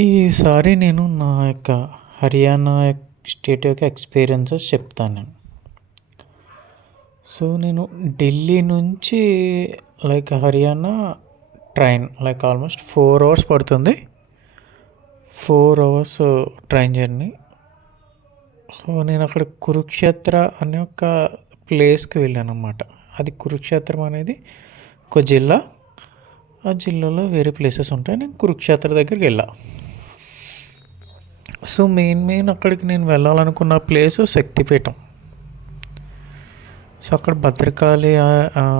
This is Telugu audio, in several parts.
ఈసారి నేను నా యొక్క హర్యానా స్టేట్ యొక్క ఎక్స్పీరియన్సెస్ చెప్తాను నేను. సో నేను ఢిల్లీ నుంచి హర్యానా ట్రైన్ ఆల్మోస్ట్ 4 అవర్స్ పడుతుంది. 4 అవర్స్ ట్రైన్ జర్నీ. సో నేను అక్కడ కురుక్షేత్ర అనే ఒక ప్లేస్కి వెళ్ళాను అన్నమాట. అది కురుక్షేత్రం అనేది ఒక జిల్లా. ఆ జిల్లాలో వేరే ప్లేసెస్ ఉంటాయి. నేను కురుక్షేత్ర దగ్గరికి వెళ్ళాను. సో మెయిన్ అక్కడికి నేను వెళ్ళాలనుకున్న ప్లేసు శక్తిపీఠం. సో అక్కడ భద్రకాళి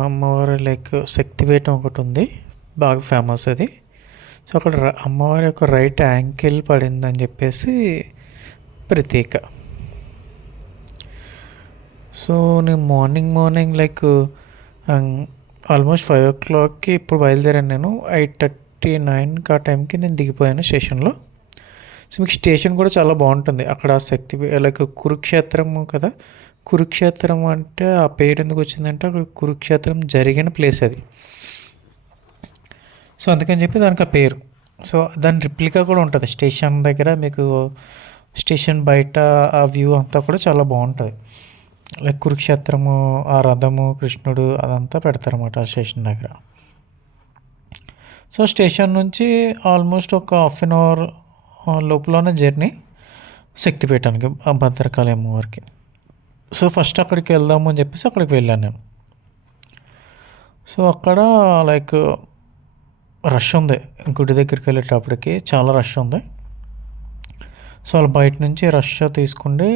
అమ్మవారి శక్తిపీఠం ఒకటి ఉంది, బాగా ఫేమస్ అది. సో అక్కడ అమ్మవారి యొక్క రైట్ యాంకిల్ పడిందని చెప్పేసి ప్రత్యేక. సో నేను మార్నింగ్ ఆల్మోస్ట్ 5 o'clockకి ఇప్పుడు బయలుదేరాను. నేను 8:39కి ఆ టైంకి నేను దిగిపోయాను స్టేషన్లో. సో మీకు స్టేషన్ కూడా చాలా బాగుంటుంది అక్కడ. కురుక్షేత్రం కదా, కురుక్షేత్రం అంటే ఆ పేరు ఎందుకు వచ్చిందంటే అక్కడ కురుక్షేత్రం జరిగిన ప్లేస్ అది. సో అందుకని చెప్పి దానికి ఆ పేరు. సో దాని రిప్లికా కూడా ఉంటుంది స్టేషన్ దగ్గర. మీకు స్టేషన్ బయట ఆ వ్యూ అంతా కూడా చాలా బాగుంటుంది. కురుక్షేత్రము, ఆ రథము, కృష్ణుడు అదంతా పెడతారన్నమాట ఆ స్టేషన్ దగ్గర. సో స్టేషన్ నుంచి ఆల్మోస్ట్ ఒక 1/2 hour లోపలనే జర్నీ శక్తిపీఠానికి, భద్రకాళి అమ్మవారికి. సో ఫస్ట్ అక్కడికి వెళ్దాము అని చెప్పేసి అక్కడికి వెళ్ళాను నేను. సో అక్కడ రష్ ఉంది. గుడి దగ్గరికి వెళ్ళేటప్పటికి చాలా రష్ ఉంది. సో అలా బయట నుంచి రష్ తీసుకుండి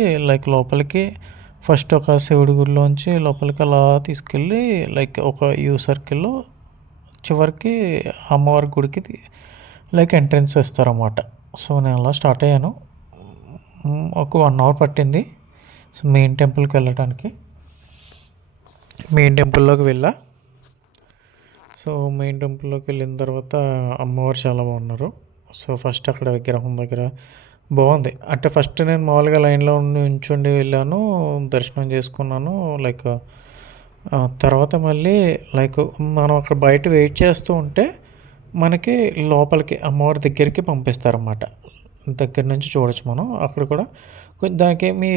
లోపలికి ఫస్ట్ ఒక శివుడి గుడిలోంచి లోపలికి అలా తీసుకెళ్ళి ఒక యూ సర్కిల్లో చివరికి అమ్మవారి గుడికి ఎంట్రన్స్ ఇస్తారన్నమాట. సో నేను అలా స్టార్ట్ అయ్యాను. ఒక 1 hour పట్టింది సో మెయిన్ టెంపుల్కి వెళ్ళడానికి. మెయిన్ టెంపుల్లోకి వెళ్ళా. సో మెయిన్ టెంపుల్లోకి వెళ్ళిన తర్వాత అమ్మవారు చాలా బాగున్నారు. సో ఫస్ట్ అక్కడ విగ్రహం దగ్గర బాగుంది. అంటే ఫస్ట్ నేను మామూలుగా లైన్లో ఉండి వెళ్ళాను, దర్శనం చేసుకున్నాను. తర్వాత మళ్ళీ మనం అక్కడ బయట వెయిట్ చేస్తూ ఉంటే మనకి లోపలికి అమ్మవారి దగ్గరికి పంపిస్తారన్నమాట. దగ్గర నుంచి చూడొచ్చు మనం. అక్కడ కూడా దానికి మీ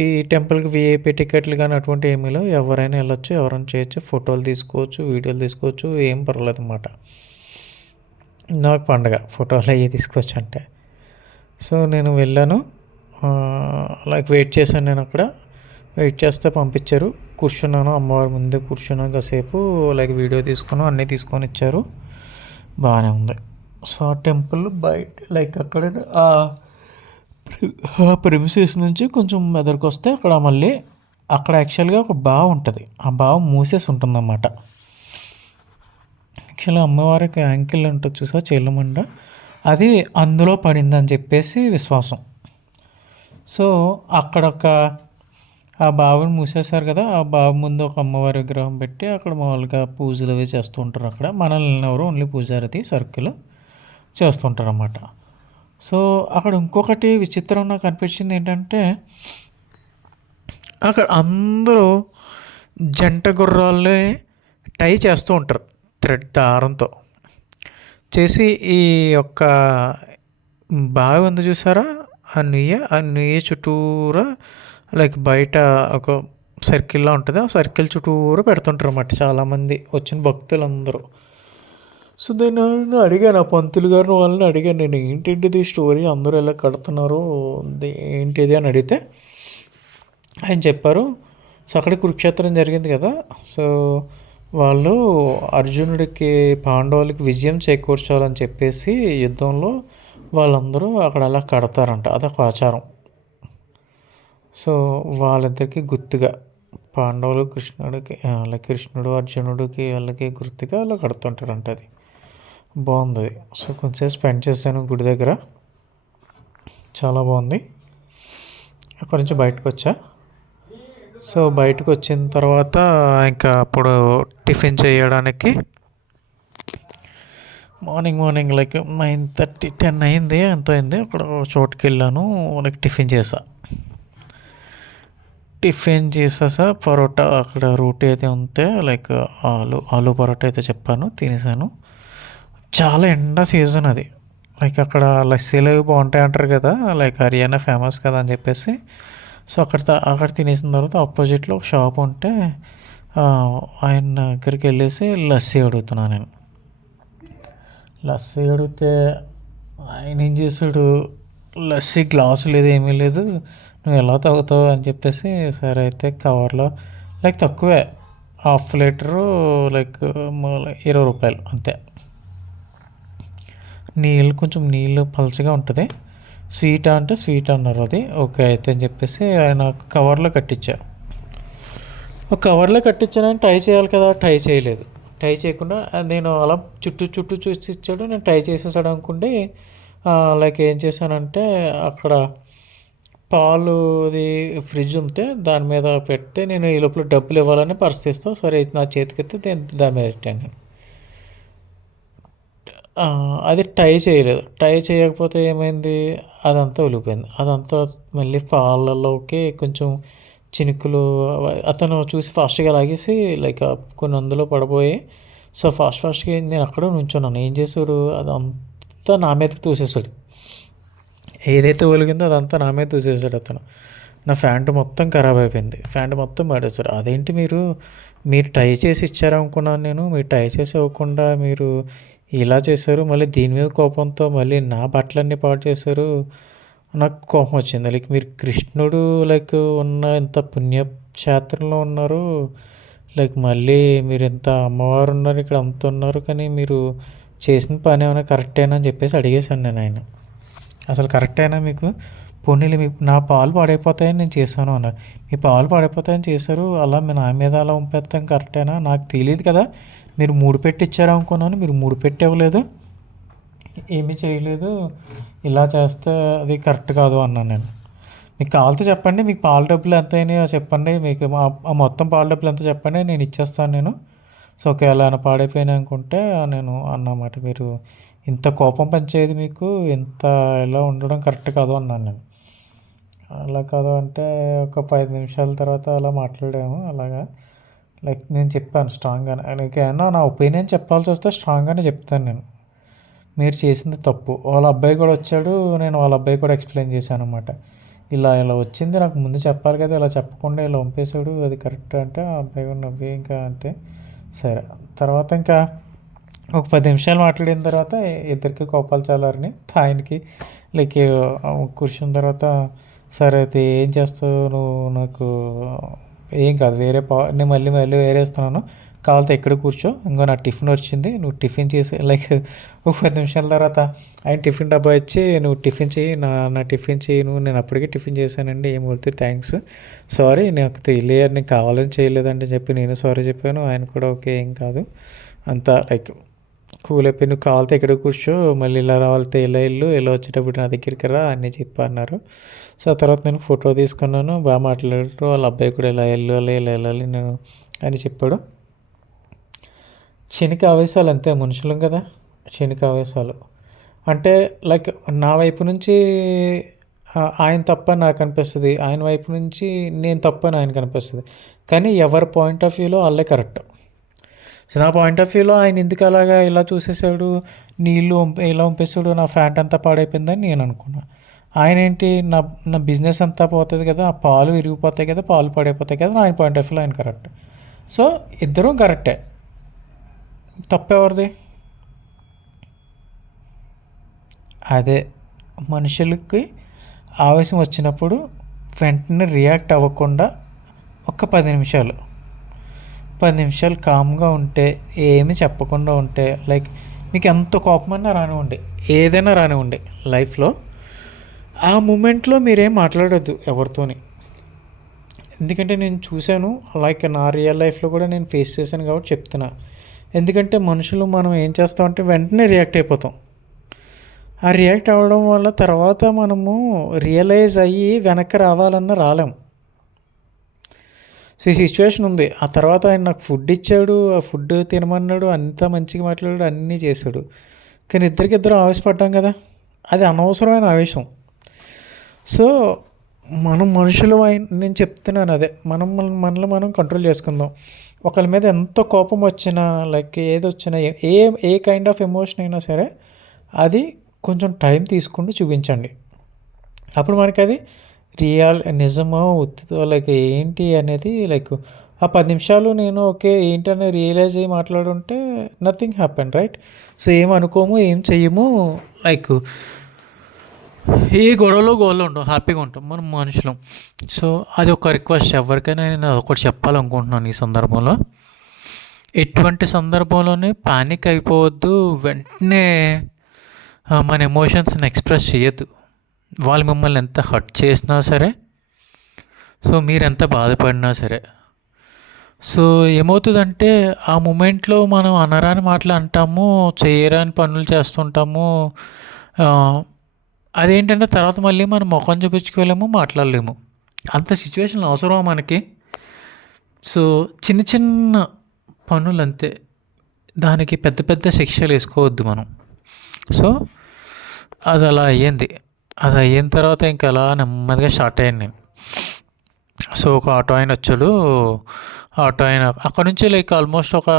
ఈ టెంపుల్కి విఐపి టికెట్లు కానీ అటువంటి ఏమీ లేవు. ఎవరైనా వెళ్ళొచ్చు, ఎవరైనా చేయొచ్చు, ఫోటోలు తీసుకోవచ్చు, వీడియోలు తీసుకోవచ్చు, ఏం పర్లేదు అన్నమాట. నాకు పండగ ఫోటోలు అవి తీసుకోవచ్చు అంటే. సో నేను వెళ్ళాను, వెయిట్ చేశాను. నేను అక్కడ వెయిట్ చేస్తే పంపించారు. కూర్చున్నాను, అమ్మవారి ముందే కూర్చున్నాను కాసేపు. వీడియో తీసుకున్నాను, అన్నీ తీసుకొని ఇచ్చారు. బాగానే ఉంది. సో ఆ టెంపుల్ బయట అక్కడ ఆ ప్రెమిసెస్ నుంచి కొంచెం ఎదురుకు వస్తే అక్కడ యాక్చువల్గా ఒక బావి ఉంటుంది. ఆ బావి మూసేసి ఉంటుందన్నమాట. యాక్చువల్గా అమ్మవారికి యాంకిల్ ఉంటుంది చూసా, చెల్లమండ, అది అందులో పడిందని చెప్పేసి విశ్వాసం. సో అక్కడ ఆ బావిని మూసేశారు కదా, ఆ బావి ముందు ఒక అమ్మవారి విగ్రహం పెట్టి అక్కడ మామూలుగా పూజలు అవి చేస్తూ ఉంటారు. అక్కడ మనల్ని ఎవరు, ఓన్లీ పూజారది సర్కిల్ చేస్తుంటారు అన్నమాట. సో అక్కడ ఇంకొకటి విచిత్రం నాకు అనిపించింది ఏంటంటే అక్కడ అందరూ జంట గుర్రాలే టై చేస్తూ ఉంటారు థ్రెడ్ దారంతో చేసి. ఈ యొక్క బావి ఉంది చూసారా, ఆ నుయ్య చుట్టూరా బయట ఒక సర్కిల్లా ఉంటుంది. ఆ సర్కిల్ చుట్టూరా పెడుతుంటారు అన్నమాట చాలామంది వచ్చిన భక్తులందరూ. సో నేను అడిగాను, ఆ పంతులు గారిని వాళ్ళని అడిగాను, నేను ఏంటిది స్టోరీ, అందరూ ఎలా కడుతున్నారు ఏంటిది అని అడిగితే ఆయన చెప్పారు. సో అక్కడ కురుక్షేత్రం జరిగింది కదా, సో వాళ్ళు అర్జునుడికి, పాండవులకి విజయం చేకూర్చాలని చెప్పేసి యుద్ధంలో వాళ్ళందరూ అక్కడ అలా కడతారంట. అదొక ఆచారం. సో వాళ్ళిద్దరికి గుర్తుగా పాండవులు కృష్ణుడు అర్జునుడికి వాళ్ళకి గుర్తుగా అలా కడుతుంటారంట. అది బాగుంది. సో కొంచెం స్పెండ్ చేశాను గుడి దగ్గర, చాలా బాగుంది. అక్కడి నుంచి బయటకు వచ్చా. సో బయటకు వచ్చిన తర్వాత ఇంకా అప్పుడు టిఫిన్ చేయడానికి మార్నింగ్ 9:30, 10 అయింది, ఎంత అయింది. అక్కడ చోటుకి వెళ్ళాను, టిఫిన్ చేసా. పరోటా అక్కడ రోటీ అయితే ఉంటే ఆలు పరోటా అయితే చెప్పాను, తినేసాను. చాలా ఎండ సీజన్ అది. లైక్ అక్కడ లస్సీలు అవి బాగుంటాయి అంటారు కదా, లైక్ హర్యానా ఫేమస్ కదా అని చెప్పేసి. సో అక్కడ తినేసిన తర్వాత ఆపోజిట్లో ఒక షాప్ ఉంటే ఆ, ఆయన దగ్గరికి వెళ్ళేసి లస్సీ అడుగుతున్నాను నేను. లస్సీ అడిగితే ఆయన ఏం చేశాడు, లస్సీ గ్లాసు లేదు ఏమీ లేదు, నువ్వు ఎలా తాగుతావు అని చెప్పేసి, సరే అయితే కవర్లో లైక్ తక్కువే, హాఫ్ లీటరు, లైక్ 20 రూపాయలు అంతే. నీళ్ళు పలచగా ఉంటుంది. స్వీట్ అంటే స్వీట్ అన్నారు, అది ఓకే అయితే అని చెప్పేసి ఆయన కవర్లో కట్టించారు. ఒక కవర్లో కట్టించానని ట్రై చేయాలి కదా, ట్రై చేయలేదు. ట్రై చేయకుండా నేను అలా చుట్టూ చుట్టూ చూసి ఇచ్చాడు, నేను ట్రై చేసేసాడు అనుకుంటే లైక్ ఏం చేశానంటే అక్కడ పాలుది ఫ్రిడ్జ్ ఉంటే దాని మీద పెట్టి నేను ఈ లోపల డబ్బులు ఇవ్వాలని పరిస్థితితో సరే నా చేతికి దాని మీద పెట్టాను నేను. అది ట్రై చేయలేదు. ట్రై చేయకపోతే ఏమైంది, అదంతా ఒలిగిపోయింది. అదంతా మళ్ళీ పాలలోకి కొంచెం చినుకులు అతను చూసి ఫాస్ట్గా లాగేసి లైక్ కొన్ని అందులో పడబోయి, సో ఫాస్ట్గా నేను అక్కడ నుంచున్నాను. ఏం చేశాడు, అదంతా నా మీదకి తూసేసాడు. ఏదైతే ఒలిగిందో అదంతా నా మీద తూసేసాడు అతను. నా ప్యాంటు మొత్తం ఖరాబ్ అయిపోయింది, ప్యాంటు మొత్తం పడేస్తారు. అదేంటి మీరు ట్రై చేసి ఇచ్చారనుకున్నాను నేను, మీరు ట్రై చేసి ఇవ్వకుండా మీరు ఇలా చేశారు, మళ్ళీ దీని మీద కోపంతో మళ్ళీ నా బట్టలన్నీ పాడు చేశారు. నాకు కోపం వచ్చింది. లైక్ మీరు కృష్ణుడు లైక్ ఉన్న ఇంత పుణ్యక్షేత్రంలో ఉన్నారు, లైక్ మళ్ళీ మీరు ఇంత అమ్మవారు ఉన్నారు ఇక్కడ, అంత ఉన్నారు, కానీ మీరు చేసిన పని ఏమైనా కరెక్టేనా అని చెప్పేసి అడిగేశాను నేను ఆయన. అసలు కరెక్టేనా మీకు, పోనీలు మీ నా పాలు పాడైపోతాయని నేను చేశాను అన్నారు. మీ పాలు పాడైపోతాయని చేశారు, అలా నా మీద అలా ఉంపేస్తాం కరెక్టేనా, నాకు తెలియదు కదా, మీరు 3 పెట్టి ఇచ్చారు అనుకున్నాను, మీరు 3 పెట్టి ఇవ్వలేదు, ఏమీ చేయలేదు, ఇలా చేస్తే అది కరెక్ట్ కాదు అన్నాను నేను. మీకు కావాలితే చెప్పండి, మీకు పాల డబ్బులు ఎంత అయినాయో చెప్పండి, మీకు మొత్తం పాల డబ్బులు ఎంత చెప్పండి, నేను ఇచ్చేస్తాను నేను. సో ఒకవేళ ఆయన పాడైపోయినా అనుకుంటే నేను అన్నమాట, మీరు ఇంత కోపం పంచేది మీకు, ఇంత ఇలా ఉండడం కరెక్ట్ కాదు అన్నాను నేను. అలా కాదు అంటే ఒక 5 నిమిషాల తర్వాత అలా మాట్లాడాము అలాగా. లైక్ నేను చెప్పాను స్ట్రాంగ్గానే, నీకు ఏమన్నా నా ఒపీనియన్ చెప్పాల్సి వస్తే స్ట్రాంగ్గానే చెప్తాను నేను. మీరు చేసింది తప్పు. వాళ్ళ అబ్బాయి కూడా వచ్చాడు, నేను వాళ్ళ అబ్బాయి కూడా ఎక్స్ప్లెయిన్ చేశాను అనమాట. ఇలా ఇలా వచ్చింది, నాకు ముందు చెప్పాలి కదా, ఇలా చెప్పకుండా ఇలా పంపేశాడు, అది కరెక్ట్ అంటే ఆ అబ్బాయి కూడా నవ్వి ఇంకా అంతే. సరే తర్వాత ఇంకా ఒక 10 నిమిషాలు మాట్లాడిన తర్వాత ఇద్దరికి కోపాలు చల్లారిని. ఆయనకి లైక్ కూర్చున్న తర్వాత, సరే అయితే ఏం చేస్తావు నువ్వు, నాకు ఏం కాదు వేరే నేను మళ్ళీ మళ్ళీ వేరే ఇస్తున్నాను, కావాలితే ఎక్కడ కూర్చో, ఇంకో నా టిఫిన్ వచ్చింది, నువ్వు టిఫిన్ చేసి లైక్ ఒక 10 నిమిషాల తర్వాత ఆయన టిఫిన్ డబ్బా ఇచ్చి, నువ్వు టిఫిన్ చేయి, నా టిఫిన్ చేయి, నేను అప్పటికే టిఫిన్ చేశానండి, ఏం వద్దు థ్యాంక్స్, సారీ నాకు తెలియదు, నీకు కావాలని చేయలేదండి చెప్పి నేను సారీ చెప్పాను. ఆయన కూడా ఓకే ఏం కాదు అంతా లైక్ కూల్ అయిపోయి, నువ్వు కావాలితే ఎక్కడ కూర్చో, మళ్ళీ ఇలా రావాలితే ఇలా వచ్చేటప్పుడు నా దగ్గరికి రా అన్నీ చెప్పి అన్నారు. సో తర్వాత నేను ఫోటో తీసుకున్నాను, బాగా మాట్లాడారు. వాళ్ళ అబ్బాయి కూడా ఇలా వెళ్ళాలి నేను అని చెప్పాడు. క్షణిక ఆవేశాలు అంతే, మనుషులం కదా, క్షణిక ఆవేశాలు అంటే లైక్ నా వైపు నుంచి ఆయన తప్ప నాకు అనిపిస్తుంది, ఆయన వైపు నుంచి నేను తప్ప అని ఆయనకు అనిపిస్తుంది. కానీ ఎవరి పాయింట్ ఆఫ్ వ్యూలో వాళ్ళే కరెక్ట్. సో నా పాయింట్ ఆఫ్ వ్యూలో ఆయన ఎందుకు అలాగా ఇలా చూసేసాడు, నీళ్ళు ఇలా పంపేసాడు, నా ఫ్యాంట్ అంతా పాడైపోయిందని నేను అనుకున్నా. ఆయన ఏంటి, నా బిజినెస్ అంతా పోతుంది కదా, ఆ పాలు విరిగిపోతాయి కదా, పాలు పాడైపోతాయి కదా, ఆయన పాయింట్ ఆఫ్ వ్యూలో ఆయన కరెక్ట్. సో ఇద్దరూ కరెక్టే, తప్పెవరిది. అదే మనుషులకి ఆవేశం వచ్చినప్పుడు వెంటనే రియాక్ట్ అవ్వకుండా ఒక 10 నిమిషాలు కామ్గా ఉంటే, ఏమి చెప్పకుండా ఉంటే, లైక్ మీకు ఎంత కోపమన్నా రానివ్వండి, ఏదైనా రానివ్వండి లైఫ్లో, ఆ మూమెంట్లో మీరేం మాట్లాడొద్దు ఎవరితోని. ఎందుకంటే నేను చూశాను, లైక్ నా రియల్ లైఫ్లో కూడా నేను ఫేస్ చేశాను కాబట్టి చెప్తున్నా. ఎందుకంటే మనుషులు మనం ఏం చేస్తామంటే వెంటనే రియాక్ట్ అయిపోతాం. ఆ రియాక్ట్ అవ్వడం వల్ల తర్వాత మనము రియలైజ్ అయ్యి వెనక్కి రావాలన్నా రాలేం. సో ఈ సిచ్యువేషన్ ఉంది. ఆ తర్వాత ఆయన నాకు ఫుడ్ ఇచ్చాడు, ఆ ఫుడ్ తినమన్నాడు, అంతా మంచిగా మాట్లాడాడు, అన్నీ చేశాడు. కానీ ఇద్దరికిద్దరం ఆవేశపడ్డాం కదా, అది అనవసరమైన ఆవేశం. సో మనం మనుషులు నేను చెప్తున్నాను అదే, మనల్ని మనం కంట్రోల్ చేసుకుందాం. ఒకరి మీద ఎంత కోపం వచ్చినా, లైక్ ఏది వచ్చినా, ఏ కైండ్ ఆఫ్ ఎమోషన్ అయినా సరే, అది కొంచెం టైం తీసుకుంటూ చూపించండి. అప్పుడు మనకి అది నిజమో ఉత్తితో లైక్ ఏంటి అనేది లైక్ ఆ 10 నిమిషాలు నేను ఓకే ఏంటని రియలైజ్ అయ్యి మాట్లాడుంటే నథింగ్ హ్యాపెన్ రైట్. సో ఏం అనుకోము, ఏం చెయ్యము, లైక్ ఏ గొడవలు ఉండవు, హ్యాపీగా ఉంటాం మనం మనుషులం. సో అది ఒక రిక్వెస్ట్ ఎవరికైనా నేను ఒకటి చెప్పాలనుకుంటున్నాను ఈ సందర్భంలో. ఎటువంటి సందర్భంలోనే పానిక్ అయిపోవద్దు, వెంటనే మన ఎమోషన్స్ని ఎక్స్ప్రెస్ చేయొద్దు. వాళ్ళు మిమ్మల్ని ఎంత హర్ట్ చేసినా సరే, సో మీరు ఎంత బాధపడినా సరే, సో ఏమవుతుందంటే ఆ మూమెంట్లో మనం అనరాని మాటలు అంటాము, చేయరాని పనులు చేస్తుంటాము. అదేంటంటే తర్వాత మళ్ళీ మనం ముఖం చూపించుకోలేము, మాట్లాడలేము. అంత సిచ్యువేషన్ అవసరమా మనకి? సో చిన్న చిన్న పనులు అంతే, దానికి పెద్ద పెద్ద శిక్షలు వేసుకోవద్దు మనం. సో అది అలా అయ్యింది. అది అయిన తర్వాత ఇంకా అలా నెమ్మదిగా స్టార్ట్ అయ్యాను నేను. సో ఒక ఆటో ఆయన వచ్చాడు. ఆటో ఆయన అక్కడ నుంచి లైక్ ఆల్మోస్ట్ ఒక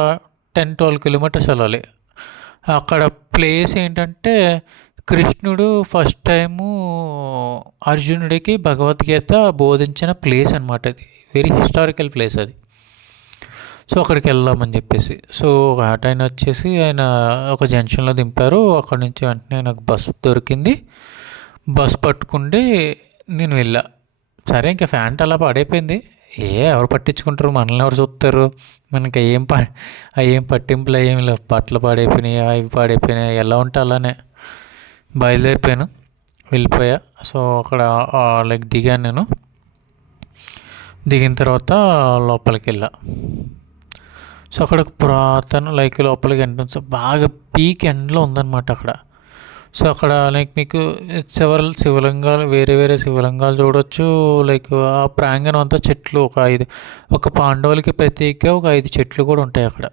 10-12 కిలోమీటర్స్ వెళ్ళాలి. అక్కడ ప్లేస్ ఏంటంటే కృష్ణుడు ఫస్ట్ టైము అర్జునుడికి భగవద్గీత బోధించిన ప్లేస్ అనమాట. అది వెరీ హిస్టారికల్ ప్లేస్ అది. సో అక్కడికి వెళ్దామని చెప్పేసి, సో ఒక ఆటో ఆయన వచ్చేసి ఆయన ఒక జంక్షన్లో దింపారు. అక్కడ నుంచి వెంటనే నాకు బస్ దొరికింది. బస్ పట్టుకుంటే నేను వెళ్ళా. సరే ఇంకా ఫ్యాంట్ అలా పాడైపోయింది. ఎవరు పట్టించుకుంటారు, మనల్ని ఎవరు చూస్తారు, మనకి ఏం పట్టింపులు ఏమి లేవు. బట్టలు పాడైపోయినాయి, అవి పాడైపోయినాయి, ఎలా ఉంటే అలానే బయలుదేరిపోయాను, వెళ్ళిపోయా. సో అక్కడ లైక్ దిగాను నేను. దిగిన తర్వాత లోపలికి వెళ్ళా. సో అక్కడ పురాతన లైక్ లోపలికి ఎంట్రన్స్ బాగా పీక్ ఎండ్లో ఉందన్నమాట అక్కడ. సో అక్కడ లైక్ మీకు శివలింగాలు, వేరే వేరే శివలింగాలు చూడవచ్చు. లైక్ ఆ ప్రాంగణం అంతా చెట్లు, ఒక పాండవులకి ప్రత్యేకంగా ఒక 5 చెట్లు కూడా ఉంటాయి అక్కడ.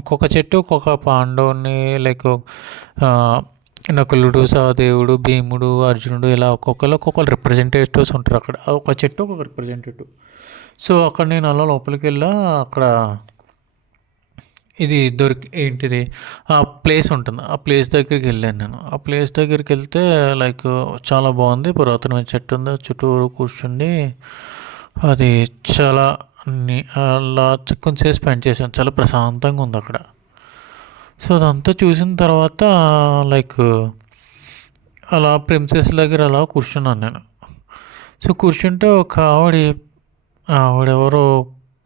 ఒక్కొక్క చెట్టు ఒక్కొక్క పాండవుని లైక్ నకులుడు, సహదేవుడు, భీముడు, అర్జునుడు, ఇలా ఒక్కొక్కరు రిప్రజెంటేటివ్స్ ఉంటారు అక్కడ. ఒక చెట్టు ఒక్కొక్క రిప్రజెంటేటివ్. సో అక్కడ నేను అలా లోపలికి వెళ్ళా. అక్కడ ఇది ఏంటిది ఆ ప్లేస్ ఉంటుంది, ఆ ప్లేస్ దగ్గరికి వెళ్ళాను నేను. ఆ ప్లేస్ దగ్గరికి వెళ్తే లైక్ చాలా బాగుంది, పురాతనమైన చెట్టు ఉంది, చుట్టూరు కూర్చుండి అది చాలా అలా కొంచెంసేపు స్పెండ్ చేశాను. చాలా ప్రశాంతంగా ఉంది అక్కడ. సో అదంతా చూసిన తర్వాత లైక్ అలా ప్రిన్సెస్ దగ్గర అలా కూర్చున్నాను నేను. సో కూర్చుంటే ఒక ఆవిడెవరో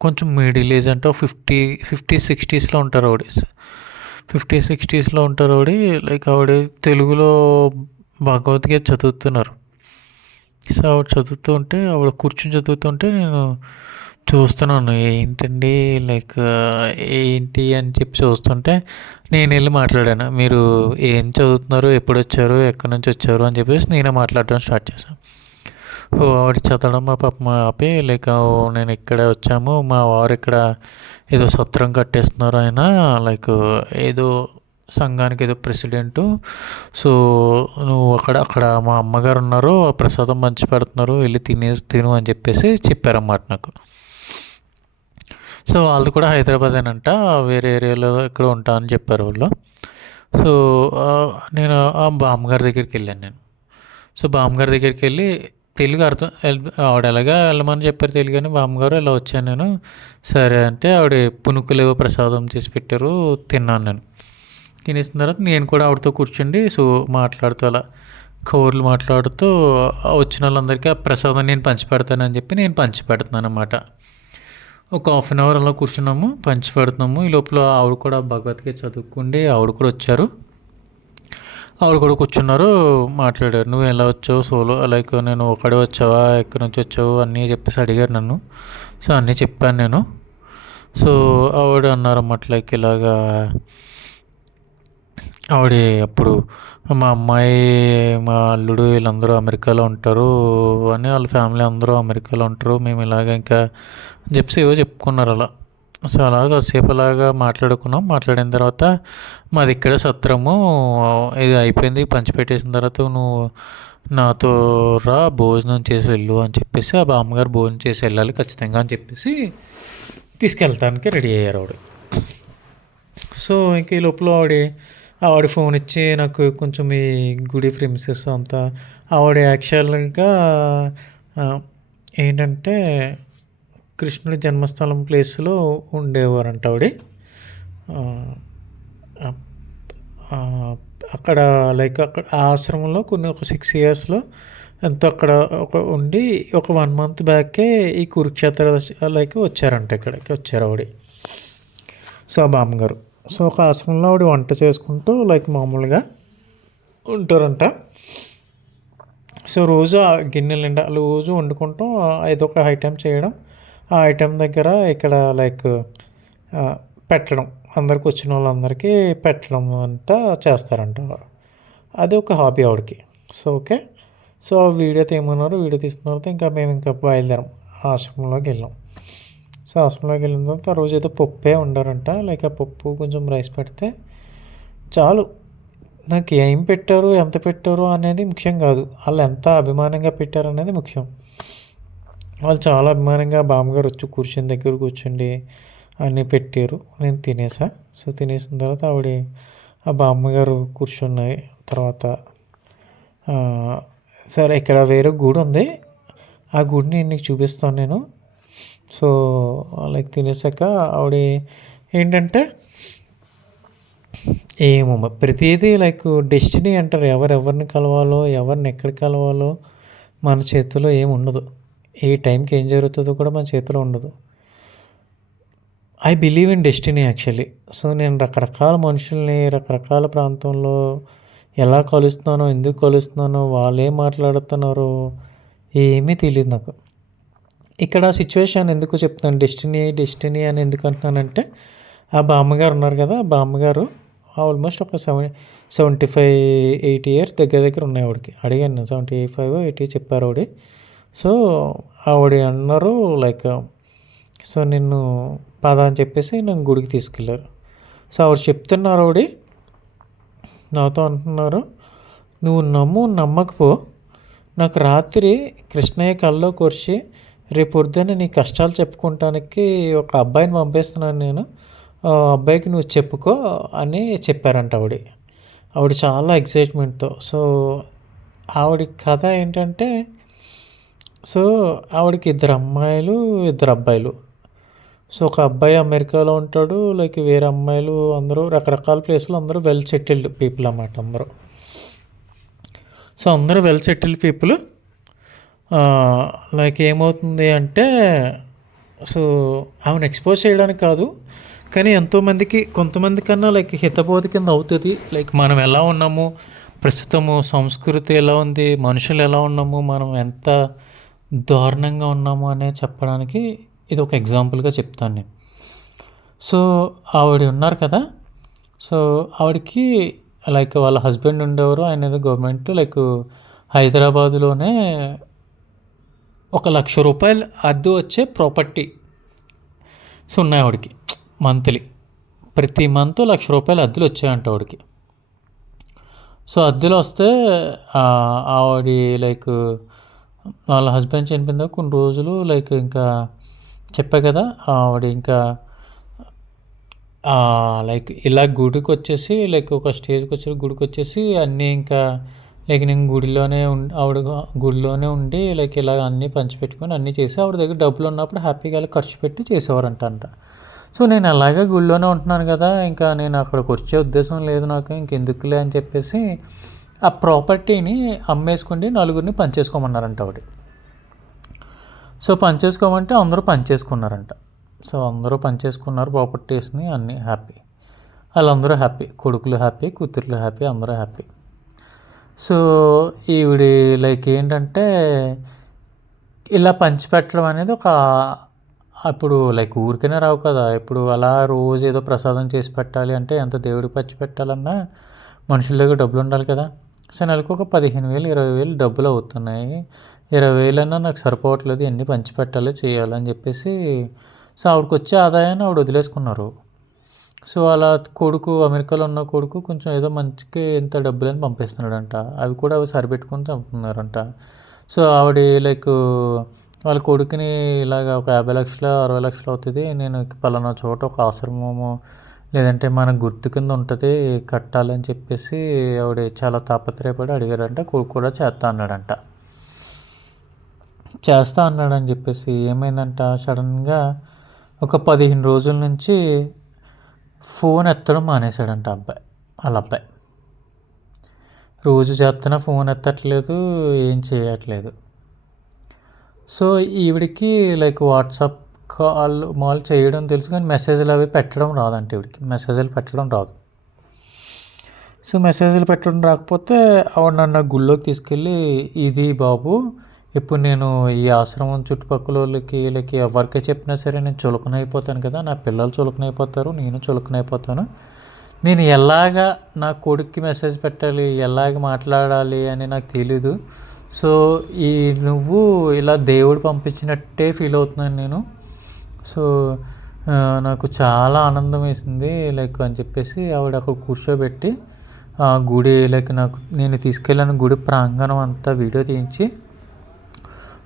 కొంచెం మిడిల్ ఏజ్ అంటే 50-60s ఉంటారు ఆవిడ. 50-60s ఉంటారు ఆవిడ. లైక్ ఆవిడ తెలుగులో భగవద్గీత చదువుతున్నారు. సో ఆవిడ చదువుతుంటే, ఆవిడ కూర్చొని చదువుతుంటే నేను చూస్తున్నాను. ఏంటండి లైక్ ఏంటి అని చెప్పి చూస్తుంటే నేను వెళ్ళి మాట్లాడాను. మీరు ఏం చదువుతున్నారు, ఎప్పుడు వచ్చారు, ఎక్కడి నుంచి వచ్చారు అని చెప్పేసి నేనే మాట్లాడడం స్టార్ట్ చేశాను. ఆవిడ చదవడం మా ఆపి లైక్ నేను ఇక్కడే వచ్చాము, మా వారు ఇక్కడ ఏదో సత్రం కట్టేస్తున్నారు, ఆయన లైక్ ఏదో సంఘానికి ఏదో ప్రెసిడెంటు. సో నువ్వు అక్కడ మా అమ్మగారు ఉన్నారు, ప్రసాదం మంచి పెడుతున్నారు, వెళ్ళి తిను అని చెప్పేసి చెప్పారన్నమాట నాకు. సో వాళ్ళు కూడా హైదరాబాదేనంట, వేరే ఏరియాలో ఇక్కడ ఉంటా అని చెప్పారు వాళ్ళు. సో నేను ఆ బామ్మగారి దగ్గరికి వెళ్ళాను నేను. సో బామ్మగారి దగ్గరికి వెళ్ళి తెలుగు అర్థం, ఆవిడ ఎలాగా వెళ్ళమని చెప్పారు తెలుగు అని, బామ్మగారు ఇలా వచ్చాను నేను. సరే అంటే ఆవిడ పునుకులు ప్రసాదం చేసి పెట్టారు, తిన్నాను నేను. తినేసిన తర్వాత నేను కూడా ఆవిడతో కూర్చుండి సో మాట్లాడుతూ అలా కవర్లు మాట్లాడుతూ వచ్చిన వాళ్ళందరికీ ఆ ప్రసాదం నేను పంచిపెడతానని చెప్పి నేను పంచిపెడుతున్నాను అన్నమాట. ఒక 1/2 అవర్ అలా కూర్చున్నాము, పంచిపెడుతున్నాము. ఈ లోపల ఆవిడ కూడా భగవద్గీత చదువుకుండి ఆవిడ కూడా వచ్చారు. ఆవిడ కూడా కూర్చున్నారు, మాట్లాడారు. నువ్వు ఎలా వచ్చావు సోలో, లైక్ నేను ఒకడే వచ్చావా, ఎక్కడి నుంచి వచ్చావు అన్నీ చెప్పేసి అడిగారు నన్ను. సో అన్నీ చెప్పాను నేను. సో ఆవిడ అన్నారన్నమాట లైక్ ఇలాగా ఆవిడ అప్పుడు మా అమ్మాయి, మా అల్లుడు వీళ్ళందరూ అమెరికాలో ఉంటారు అని, వాళ్ళ ఫ్యామిలీ అందరూ అమెరికాలో ఉంటారు, మేము ఇలాగ ఇంకా చెప్పి ఏవో చెప్పుకున్నారు అలా. సో అలాగా సేపు అలాగా మాట్లాడుకున్నాం. మాట్లాడిన తర్వాత మాది ఇక్కడ సత్రము, ఇది అయిపోయింది, పంచిపెట్టేసిన తర్వాత నువ్వు నాతో రా, భోజనం చేసి వెళ్ళు అని చెప్పేసి, ఆ బామ్మగారు భోజనం చేసి వెళ్ళాలి ఖచ్చితంగా అని చెప్పేసి తీసుకెళ్తానికి రెడీ అయ్యారు ఆవిడ. సో ఇంక ఈ లోపల ఆవిడ ఆవిడ ఫోన్ ఇచ్చి నాకు కొంచెం ఈ గుడి ప్రిమిసెస్ అంతా ఆవిడ యాక్చువల్గా ఏంటంటే కృష్ణుడి జన్మస్థలం ప్లేస్లో ఉండేవారంట ఆవిడ. అక్కడ లైక్ అక్కడ ఆ ఆశ్రమంలో కొన్ని ఒక 6 ఇయర్స్లో ఎంతో అక్కడ ఉండి ఒక 1 మంత్ బ్యాకే ఈ కురుక్షేత్ర లైక్ వచ్చారంట, ఇక్కడికి వచ్చారు ఆవిడ. సో ఆ బామ్మగారు సో ఒక ఆశ్రమంలో ఆవిడ వంట చేసుకుంటూ లైక్ మామూలుగా ఉంటారంట. సో రోజు ఆ గిన్నెలు నిండా రోజు వండుకుంటూ ఏదో ఒక ఐటెం చేయడం, ఆ ఐటెం దగ్గర ఇక్కడ లైక్ పెట్టడం, అందరికి వచ్చిన వాళ్ళందరికీ పెట్టడం అంతా చేస్తారంట. అది ఒక హాబీ ఆవిడకి. సో ఓకే, సో వీడియో తీయమన్నారు, వీడియో తీసిన తర్వాత ఇంకా మేము ఇంకా బయలుదేరాం, ఆశ్రమంలోకి వెళ్ళాం. సో ఆశ్రమంలోకి వెళ్ళిన తర్వాత ఆ రోజు ఏదో పప్పే ఉండారంట, లైక్ ఆ పప్పు కొంచెం రైస్ పెడితే చాలు. నాకు ఏం పెట్టారు ఎంత పెట్టారు అనేది ముఖ్యం కాదు, వాళ్ళు ఎంత అభిమానంగా పెట్టారు అనేది ముఖ్యం. వాళ్ళు చాలా అభిమానంగా బామ్మగారు వచ్చి కూర్చుని దగ్గర కూర్చుండి అన్నీ పెట్టారు. నేను తినేసా. సో తినేసిన తర్వాత ఆవిడ ఆ బామ్మగారు కూర్చున్నాయి. తర్వాత సరే ఇక్కడ వేరే గుడి ఉంది, ఆ గుడిని నీకు చూపిస్తాను నేను. సో లైక్ తినేసాక ఆవిడ ఏంటంటే ఏమో ప్రతిదీ లైక్ డెస్టినీ అంటారు, ఎవరెవరిని కలవాలో ఎవరిని ఎక్కడ కలవాలో మన చేతిలో ఏమి ఉండదు. ఏ టైంకి ఏం జరుగుతుందో కూడా మన చేతిలో ఉండదు. I believe in destiny actually. So నేను రకరకాల మనుషుల్ని రకరకాల ప్రాంతంలో ఎలా కలుస్తున్నానో, ఎందుకు కలుస్తున్నానో, వాళ్ళు ఏం మాట్లాడుతున్నారో ఏమీ తెలియదు నాకు. ఇక్కడ సిచ్యువేషన్ ఎందుకు చెప్తున్నాను డెస్టినీ అని ఎందుకు అంటున్నానంటే, ఆ బామ్మగారు ఉన్నారు కదా, ఆ బామ్మగారు ఆల్మోస్ట్ ఒక 75-80 ఇయర్స్ దగ్గర దగ్గర ఉన్నాయి ఆవిడకి. అడిగాను నేను 75-80 చెప్పారు ఆవిడ. సో ఆవిడ అన్నారు లైక్ సో నిన్ను పద అని చెప్పేసి నన్ను గుడికి తీసుకెళ్ళారు. సో ఆవిడ చెప్తున్నారు, ఆవిడ నాతో అంటున్నారు, నువ్వు నమ్మకపో, నాకు రాత్రి కృష్ణయ్య కల్లో కొరిచి రేపు పొద్దున్న నీ కష్టాలు చెప్పుకోవటానికి ఒక అబ్బాయిని పంపిస్తున్నాను నేను, అబ్బాయికి నువ్వు చెప్పుకో అని చెప్పారంట ఆవిడ. ఆవిడ చాలా ఎక్సైట్మెంట్తో. సో ఆవిడ కథ ఏంటంటే, సో ఆవిడకి 2 అమ్మాయిలు 2 అబ్బాయిలు. సో ఒక అబ్బాయి అమెరికాలో ఉంటాడు, లైక్ వేరే అమ్మాయిలు అందరూ రకరకాల ప్లేస్లో అందరూ వెల్ సెటిల్డ్ పీపుల్ అన్నమాట అందరూ. సో అందరూ వెల్ సెటిల్డ్ పీపుల్. లైక్ ఏమవుతుంది అంటే, సో ఆమెను ఎక్స్పోజ్ చేయడానికి కాదు కానీ ఎంతోమందికి కొంతమంది కన్నా లైక్ హితబోధ కింద అవుతుంది. లైక్ మనం ఎలా ఉన్నాము ప్రస్తుతము, సంస్కృతి ఎలా ఉంది, మనుషులు ఎలా ఉన్నాము, మనం ఎంత దారుణంగా ఉన్నాము అనే చెప్పడానికి ఇది ఒక ఎగ్జాంపుల్గా చెప్తాను నేను. సో ఆవిడ ఉన్నారు కదా, సో ఆవిడకి లైక్ వాళ్ళ హస్బెండ్ ఉండేవారు, ఆయన ఏదో గవర్నమెంట్ లైక్ హైదరాబాదులోనే ₹1,00,000 అద్దె వచ్చే ప్రాపర్టీ సో ఉన్నాయి ఆవిడకి. మంత్లీ ప్రతి మంత్ ₹1,00,000 అద్దెలు వచ్చాయంట ఆవిడకి. సో అద్దెలు వస్తే ఆవిడ లైక్ వాళ్ళ హస్బెండ్ చనిపోయిందా కొన్ని రోజులు లైక్ ఇంకా చెప్పా కదా, ఆవిడ ఇంకా లైక్ ఇలా గుడికి వచ్చేసి లైక్ ఒక స్టేజ్కి వచ్చి గుడికి వచ్చేసి అన్నీ ఇంకా లైక్ నేను ఆవిడ గుడిలోనే ఉండి లైక్ ఇలా అన్నీ పంచిపెట్టుకొని అన్నీ చేసి ఆవిడ దగ్గర డబ్బులు ఉన్నప్పుడు హ్యాపీగా ఖర్చు పెట్టి చేసేవారంట. సో నేను అలాగే గుడిలోనే ఉంటున్నాను కదా, ఇంకా నేను అక్కడికి వచ్చే ఉద్దేశం లేదు నాకు, ఇంకెందుకులే అని చెప్పేసి ఆ ప్రాపర్టీని అమ్మేసుకుండి 4గురిని పనిచేసుకోమన్నారంట ఆవిడ. సో పనిచేసుకోమంటే అందరూ పనిచేసుకున్నారంట. సో అందరూ పనిచేసుకున్నారు ప్రాపర్టీస్ని, అన్నీ హ్యాపీ, వాళ్ళందరూ హ్యాపీ, కొడుకులు హ్యాపీ, కూతుర్లు హ్యాపీ, అందరూ హ్యాపీ. సో ఈవిడ లైక్ ఏంటంటే ఇలా పంచిపెట్టడం అనేది ఒక అప్పుడు లైక్ ఊరికైనా రావు కదా, ఇప్పుడు అలా రోజు ఏదో ప్రసాదం చేసి పెట్టాలి అంటే ఎంత దేవుడికి పంచి పెట్టాలన్నా మనుషుల దగ్గర డబ్బులు ఉండాలి కదా. సో నెలకు ఒక 15,000 20,000 డబ్బులు అవుతున్నాయి, 20,000 అన్నా నాకు సరిపోవట్లేదు, ఎన్ని పంచి పెట్టాలి చేయాలని చెప్పేసి సో ఆవిడకి వచ్చే ఆదాయాన్ని ఆవిడ వదిలేసుకున్నారు. సో అలా కొడుకు అమెరికాలో ఉన్న కొడుకు కొంచెం ఏదో మంచికి ఎంత డబ్బులని పంపిస్తున్నాడంట, అవి కూడా అవి సరిపెట్టుకొని చంపుతున్నారంట. సో ఆవిడ లైక్ వాళ్ళ కొడుకుని ఇలాగ ఒక 50 లక్షలు 60 లక్షలు అవుతుంది, నేను పలానా చోట ఒక ఆశ్రమము లేదంటే మన గుర్తు కింద ఉంటుంది కట్టాలని చెప్పేసి ఆవిడ చాలా తాపత్రయపడి అడిగారంట. కొడుకు కూడా చేస్తా అన్నాడంట. చేస్తా అన్నాడని చెప్పేసి ఏమైందంట, సడన్గా ఒక 15 రోజుల నుంచి ఫోన్ ఎత్తడం మానేశాడంట వాళ్ళ అబ్బాయి. రోజు చేస్తున్నా ఫోన్ ఎత్తట్లేదు, ఏం చేయట్లేదు. సో ఈవిడికి లైక్ వాట్సాప్ కాల్ మాల్ చేయడం తెలుసు, కానీ మెసేజ్లు అవి పెట్టడం రాదంట. ఈవిడికి మెసేజ్లు పెట్టడం రాదు. సో మెసేజ్లు పెట్టడం రాకపోతే ఆవిడ నన్ను గుళ్ళోకి తీసుకెళ్ళి, ఇది బాబు ఇప్పుడు నేను ఈ ఆశ్రమం చుట్టుపక్కల వాళ్ళకి ఎవరికి చెప్పినా సరే నేను చులకనైపోతాను కదా, నా పిల్లలు చులకనైపోతారు, నేను చులకనైపోతాను. నేను ఎలాగా నా కొడుక్కి మెసేజ్ పెట్టాలి, ఎలాగ మాట్లాడాలి అని నాకు తెలీదు. సో నువ్వు ఇలా దేవుడు పంపించినట్టే ఫీల్ అవుతున్నాను నేను. సో నాకు చాలా ఆనందం వేసింది లైక్ అని చెప్పేసి ఆవిడ అక్కడ కూర్చోబెట్టి గుడి లైక్ నేను తీసుకెళ్ళిన గుడి ప్రాంగణం అంతా వీడియో తీయించి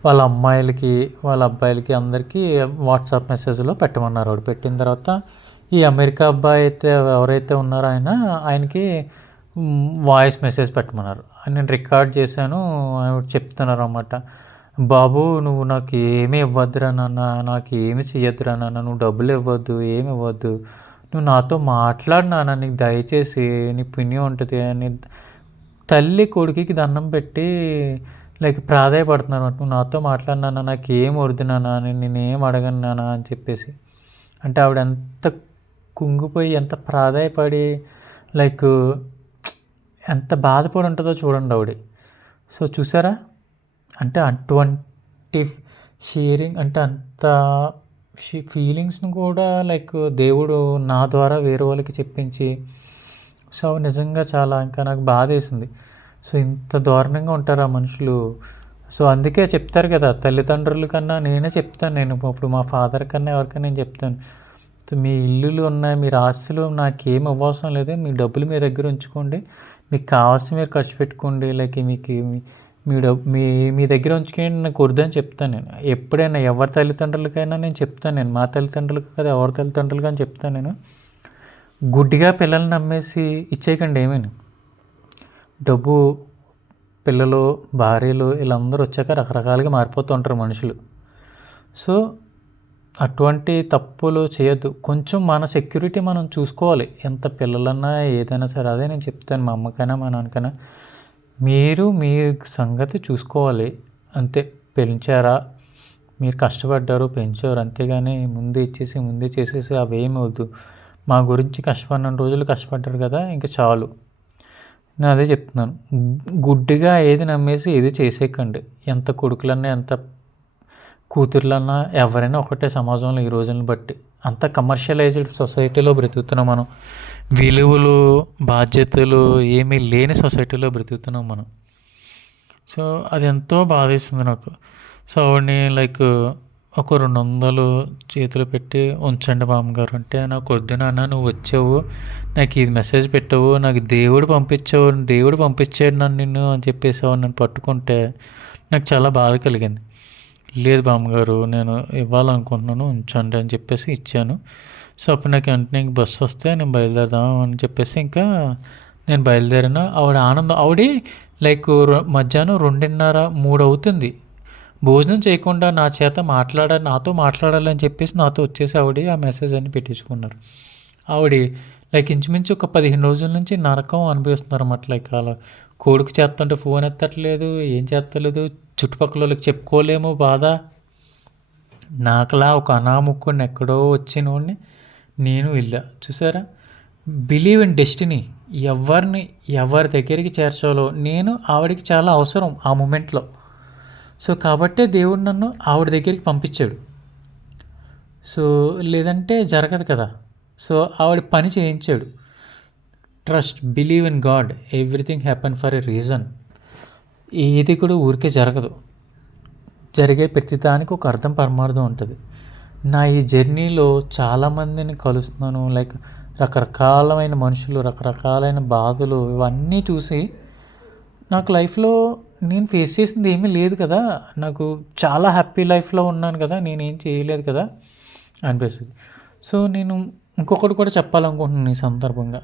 వాళ్ళ అమ్మాయిలకి వాళ్ళ అబ్బాయిలకి అందరికీ వాట్సాప్ మెసేజ్లో పెట్టమన్నారు. ఆవిడ పెట్టిన తర్వాత ఈ అమెరికా అబ్బాయి అయితే ఎవరైతే ఉన్నారో ఆయనకి వాయిస్ మెసేజ్ పెట్టమన్నారు. నేను రికార్డ్ చేశాను. చెప్తున్నారు అన్నమాట, బాబు నువ్వు నాకు ఏమీ ఇవ్వద్దురా నాన్న, నాకు ఏమి చెయ్యొద్దురా నాన్న, నువ్వు డబ్బులు ఇవ్వద్దు, ఏమి ఇవ్వద్దు, నువ్వు నాతో మాట్లాడినానా, నీకు దయచేసి నీ పుణ్యం ఉంటుంది అని తల్లి కొడుకుకి దండం పెట్టి లైక్ ప్రాధాయపడుతున్నాను. నువ్వు నాతో మాట్లాడినానా, నాకు ఏం వద్దునానా, నేనేం అడగను నానా అని చెప్పేసి. అంటే ఆవిడ ఎంత కుంగిపోయి ఎంత ప్రాధాయపడి లైక్ ఎంత బాధపడి ఉంటుందో చూడండి ఆవిడ. సో చూసారా, అంటే అటువంటి షేరింగ్, అంటే అంత ఫీలింగ్స్ని కూడా లైక్ దేవుడు నా ద్వారా వేరే వాళ్ళకి చెప్పించి, సో నిజంగా చాలా ఇంకా నాకు బాధ వేసింది. సో ఇంత దారుణంగా ఉంటారు ఆ మనుషులు. సో అందుకే చెప్తారు కదా, తల్లిదండ్రుల కన్నా నేనే చెప్తాను, నేను ఇప్పుడు మా ఫాదర్ కన్నా ఎవరికైనా నేను చెప్తాను, మీ ఇల్లులు ఉన్నాయి, మీరు ఆస్తులు నాకేం అవసరం లేదు, మీ డబ్బులు మీ దగ్గర ఉంచుకోండి, మీకు కావాల్సిన మీరు ఖర్చు పెట్టుకోండి, లైక్ మీకు మీ దగ్గర ఉంచుకోండి, నాకు వద్దని చెప్తాను నేను. ఎప్పుడైనా ఎవరి తల్లిదండ్రులకైనా నేను చెప్తాను, నేను మా తల్లిదండ్రులకు కదా ఎవరి తల్లిదండ్రులుగా అని చెప్తాను నేను. గుడ్డిగా పిల్లల్ని నమ్మేసి ఇచ్చేయకండి ఏమీను. డబ్బు, పిల్లలు, భార్యలు వీళ్ళందరూ వచ్చాక రకరకాలుగా మారిపోతూ ఉంటారు మనుషులు. సో అటువంటి తప్పులు చేయొద్దు. కొంచెం మన సెక్యూరిటీ మనం చూసుకోవాలి. ఎంత పిల్లలన్నా ఏదైనా సరే, అదే నేను చెప్తాను మా అమ్మకైనా మా నాన్నకైనా, మీరు మీ సంగతి చూసుకోవాలి అంతే. పెంచారా, మీరు కష్టపడ్డారు, పెంచారు, అంతేగాని ముందే చేసేసి అవేమి వద్దు. మా గురించి కష్టపడిన రోజులు కష్టపడ్డారు కదా, ఇంకా చాలు. నేను అదే చెప్తున్నాను, గుడ్డిగా ఏది నమ్మేసి ఏది చేసేయకండి. ఎంత కొడుకులన్నా ఎంత కూతుర్లన్నా ఎవరైనా ఒకటే సమాజంలో ఈ రోజులను బట్టి. అంత కమర్షియలైజ్డ్ సొసైటీలో బ్రతుకుతున్నాం మనం. విలువలు, బాధ్యతలు ఏమీ లేని సొసైటీలో బ్రతుకుతున్నాం మనం. సో అది ఎంతో బాధేస్తుంది నాకు. సో ఆవిడని లైక్ ఒక 200 చేతులు పెట్టి ఉంచండి మామగారు అంటే, నాకు వద్దు నాన్న, నువ్వు వచ్చావు, నాకు ఇది మెసేజ్ పెట్టావు, నాకు దేవుడు పంపించాడు నిన్ను అని చెప్పేసావు, నన్ను పట్టుకుంటే నాకు చాలా బాధ కలిగింది. లేదు బామ్మగారు, నేను ఇవ్వాలనుకుంటున్నాను, ఉంచండి అని చెప్పేసి ఇచ్చాను. సో అప్పుడు నాకు వెంటనే బస్సు వస్తే నేను బయలుదేరదాం అని చెప్పేసి ఇంకా నేను బయలుదేరిన. ఆవిడ ఆనందం, లైక్ మధ్యాహ్నం 2:30-3 అవుతుంది, భోజనం చేయకుండా నాతో మాట్లాడాలని చెప్పేసి నాతో వచ్చేసి ఆవిడ ఆ మెసేజ్ అని పెట్టించుకున్నారు. ఆవిడ లైక్ ఇంచుమించు ఒక 15 రోజుల నుంచి నరకం అనిపిస్తున్నారు అన్నమాట. లైక్ అలా కొడుకు చేస్తుంటే ఫోన్ ఎత్తట్లేదు, ఏం చేస్తలేదు, చుట్టుపక్కల వాళ్ళకి చెప్పుకోలేము బాధ. నాకులా ఒక అనాముకుని ఎక్కడో వచ్చినోడిని నేను వెళ్ళా. చూసారా, బిలీవ్ ఇన్ డెస్టినీ. ఎవరి దగ్గరికి చేర్చాలో నేను ఆవిడకి చాలా అవసరం ఆ మూమెంట్లో. సో కాబట్టే దేవుడు నన్ను ఆవిడ దగ్గరికి పంపించాడు. సో లేదంటే జరగదు కదా. సో ఆవిడ పని చేయించాడు. Trust, believe in God, everything happen for a reason. ఏది కూడా ఊరికే జరగదు. జరిగే ప్రతిదానికి ఒక అర్థం పరమార్థం ఉంటుంది. నా ఈ జర్నీలో చాలామందిని కలుస్తున్నాను, లైక్ రకరకాలమైన మనుషులు, రకరకాలైన బాధలు, ఇవన్నీ చూసి నాకు లైఫ్లో నేను ఫేస్ చేసింది ఏమీ లేదు కదా, నాకు చాలా హ్యాపీ లైఫ్లో ఉన్నాను కదా, నేనేం చేయలేదు కదా అనిపిస్తుంది. సో నేను ఇంకొకటి కూడా చెప్పాలనుకుంటున్నాను ఈ సందర్భంగా.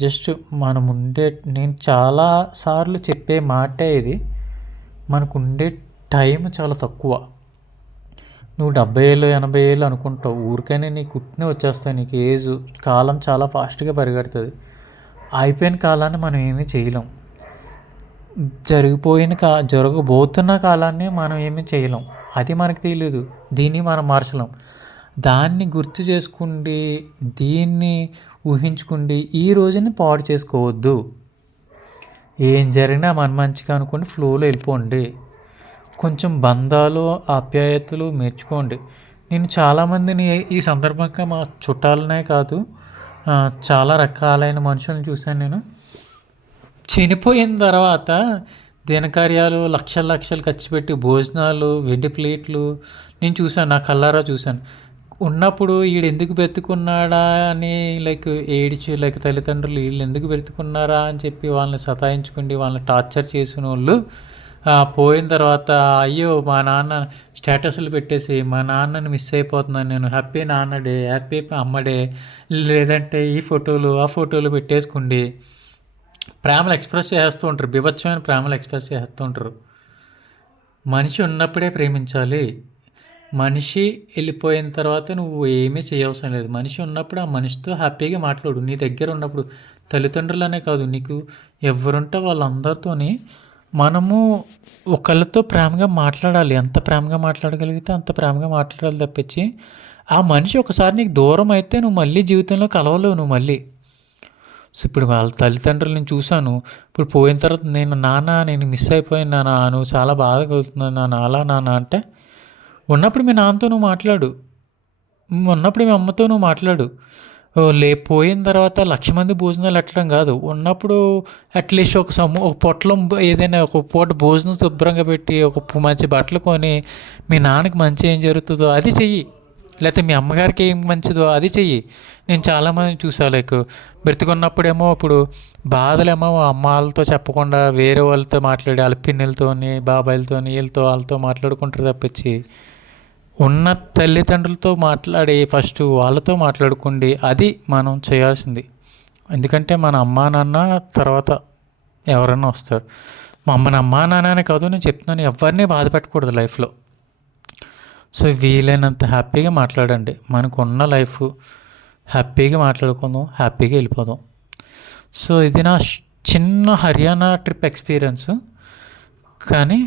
జస్ట్ మనం ఉండే నేను చాలా సార్లు చెప్పే మాటే ఇది. మనకుండే టైం చాలా తక్కువ. నువ్వు 70 ఏళ్ళు 80 ఏళ్ళు అనుకుంటావు, ఊరికనే నీకు ఉట్టినే వచ్చేస్తాయి. నీకు ఏజ్ కాలం చాలా ఫాస్ట్గా పరిగెడుతుంది. అయిపోయిన కాలాన్ని మనం ఏమీ చేయలేం. జరగబోతున్న కాలాన్ని మనం ఏమీ చేయలేం. అది మనకు తెలియదు, దీన్ని మనం మార్చలేం. దాన్ని గుర్తు చేసుకుండి, దీన్ని ఊహించుకుండి ఈ రోజుని పాడు చేసుకోవద్దు. ఏం జరిగినా మన మంచిగా అనుకోండి, ఫ్లోలో వెళ్ళిపోండి. కొంచెం బంధాలు ఆప్యాయతలు మెచ్చుకోండి. నేను చాలామందిని ఈ సందర్భంగా మా చుట్టాలనే కాదు, చాలా రకాలైన మనుషులను చూశాను నేను. చనిపోయిన తర్వాత దినకార్యాలు లక్షలు లక్షలు ఖర్చు పెట్టి భోజనాలు, వెండి ప్లేట్లు నేను చూశాను, నా కళ్ళారా చూశాను. ఉన్నప్పుడు వీడు ఎందుకు బ్రతుకున్నాడా అని ఏడిచి తల్లిదండ్రులు వీళ్ళు ఎందుకు బ్రతుకున్నారా అని చెప్పి వాళ్ళని సతాయించుకుండి వాళ్ళని టార్చర్ చేసిన వాళ్ళు పోయిన తర్వాత అయ్యో మా నాన్న స్టేటస్లు పెట్టేసి మా నాన్నని మిస్ అయిపోతున్నాను నేను, హ్యాపీ నాన్న డే, హ్యాపీ అమ్మ డే, లేదంటే ఈ ఫోటోలు ఆ ఫోటోలు పెట్టేసుకుండి ప్రేమలు ఎక్స్ప్రెస్ చేస్తూ ఉంటారు. బీభత్సమైన ప్రేమలు ఎక్స్ప్రెస్ చేస్తూ ఉంటారు. మనిషి ఉన్నప్పుడే ప్రేమించాలి. మనిషి వెళ్ళిపోయిన తర్వాత నువ్వు ఏమీ చేయవసరం లేదు. మనిషి ఉన్నప్పుడు ఆ మనిషితో హ్యాపీగా మాట్లాడు. నీ దగ్గర ఉన్నప్పుడు తల్లిదండ్రులనే కాదు, నీకు ఎవరుంటే వాళ్ళందరితోని మనము ఒకళ్ళతో ప్రేమగా మాట్లాడాలి. ఎంత ప్రేమగా మాట్లాడగలిగితే అంత ప్రేమగా మాట్లాడాలి తప్పించి ఆ మనిషి ఒకసారి నీకు దూరం అయితే నువ్వు మళ్ళీ జీవితంలో కలవలేవు. నువ్వు మళ్ళీ ఇప్పుడు వాళ్ళ తల్లిదండ్రులు నేను చూశాను. ఇప్పుడు పోయిన తర్వాత నేను మిస్ అయిపోయాను నాన్న, నువ్వు చాలా బాధ కలుగుతున్నాను నాన్న, అలా నాన్న అంటే ఉన్నప్పుడు మీ నాన్నతో నువ్వు మాట్లాడు, ఉన్నప్పుడు మీ అమ్మతో నువ్వు మాట్లాడు. పోయిన తర్వాత 1,00,000 మంది భోజనాలు ఎట్టడం కాదు, ఉన్నప్పుడు అట్లీస్ట్ ఒక పొట్టలో ఏదైనా ఒక పూట భోజనం శుభ్రంగా పెట్టి ఒక మంచి బట్టలు కొని మీ నాన్నకి మంచి ఏం జరుగుతుందో అది చెయ్యి, లేకపోతే మీ అమ్మగారికి ఏం మంచిదో అది చెయ్యి. నేను చాలామంది చూసా, బ్రతికున్నప్పుడేమో ఇప్పుడు బాధలేమో అమ్మ వాళ్ళతో చెప్పకుండా వేరే వాళ్ళతో మాట్లాడి వాళ్ళ పిన్నులతోని బాబాయిలతోని వీళ్ళతో వాళ్ళతో మాట్లాడుకుంటారు తప్పించి ఉన్న తల్లిదండ్రులతో మాట్లాడి ఫస్ట్ వాళ్ళతో మాట్లాడుకోండి. అది మనం చేయాల్సింది. ఎందుకంటే మన అమ్మా నాన్న తర్వాత ఎవరైనా వస్తారు. మన అమ్మా నాన్ననే కాదు, నేను చెప్తున్నాను, ఎవరిని బాధ పెట్టకూడదు లైఫ్లో. సో వీలైనంత హ్యాపీగా మాట్లాడండి. మనకున్న లైఫ్ హ్యాపీగా మాట్లాడుకుందాం, హ్యాపీగా వెళ్ళిపోదాం. సో ఇది నా చిన్న హర్యానా ట్రిప్ ఎక్స్పీరియన్స్. కానీ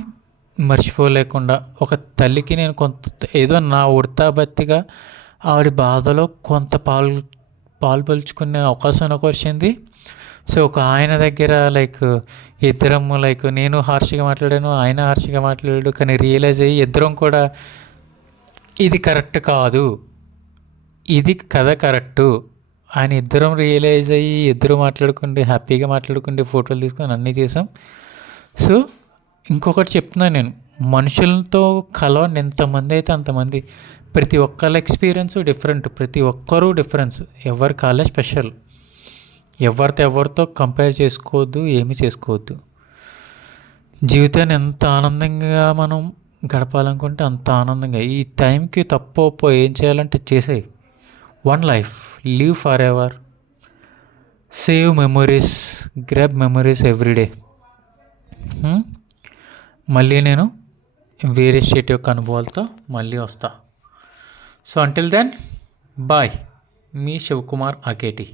మర్చిపోలేకుండా ఒక తల్లికి నేను ఏదో నా ఉడతాబత్తిగా ఆవిడ బాధలో కొంత పాల్పంచుకునే అవకాశం నాకు వచ్చింది. సో ఒక ఆయన దగ్గర ఇద్దరము నేను హార్ష్గా మాట్లాడాను, ఆయన హార్ష్గా మాట్లాడాడు. కానీ రియలైజ్ అయ్యి ఇద్దరం కూడా ఇది కరెక్ట్ కాదు, ఇది కథ కరెక్టు ఆయన ఇద్దరం రియలైజ్ అయ్యి ఇద్దరు మాట్లాడుకుంటే హ్యాపీగా మాట్లాడుకుంటే ఫోటోలు తీసుకొని అన్నీ చేసాం. సో ఇంకొకటి చెప్తున్నాను, నేను మనుషులతో కలవని ఎంతమంది అయితే అంతమంది. ప్రతి ఒక్కళ్ళ ఎక్స్పీరియన్స్ డిఫరెంట్, ప్రతి ఒక్కరూ డిఫరెన్స్, ఎవరి కాలే స్పెషల్. ఎవరితో కంపేర్ చేసుకోవద్దు, ఏమీ చేసుకోవద్దు. జీవితాన్ని ఎంత ఆనందంగా మనం గడపాలనుకుంటే అంత ఆనందంగా. ఈ టైంకి తప్పో ఏం చేయాలంటే చేసేయి. One life, live forever, save memories, grab memories everyday. మళ్ళీ నేను వేరే స్టేట్ యొక్క అనుభవాలతో మళ్ళీ వస్తా. సో అంటిల్ దెన్ బాయ్, మీ శివకుమార్ ఆకేటి.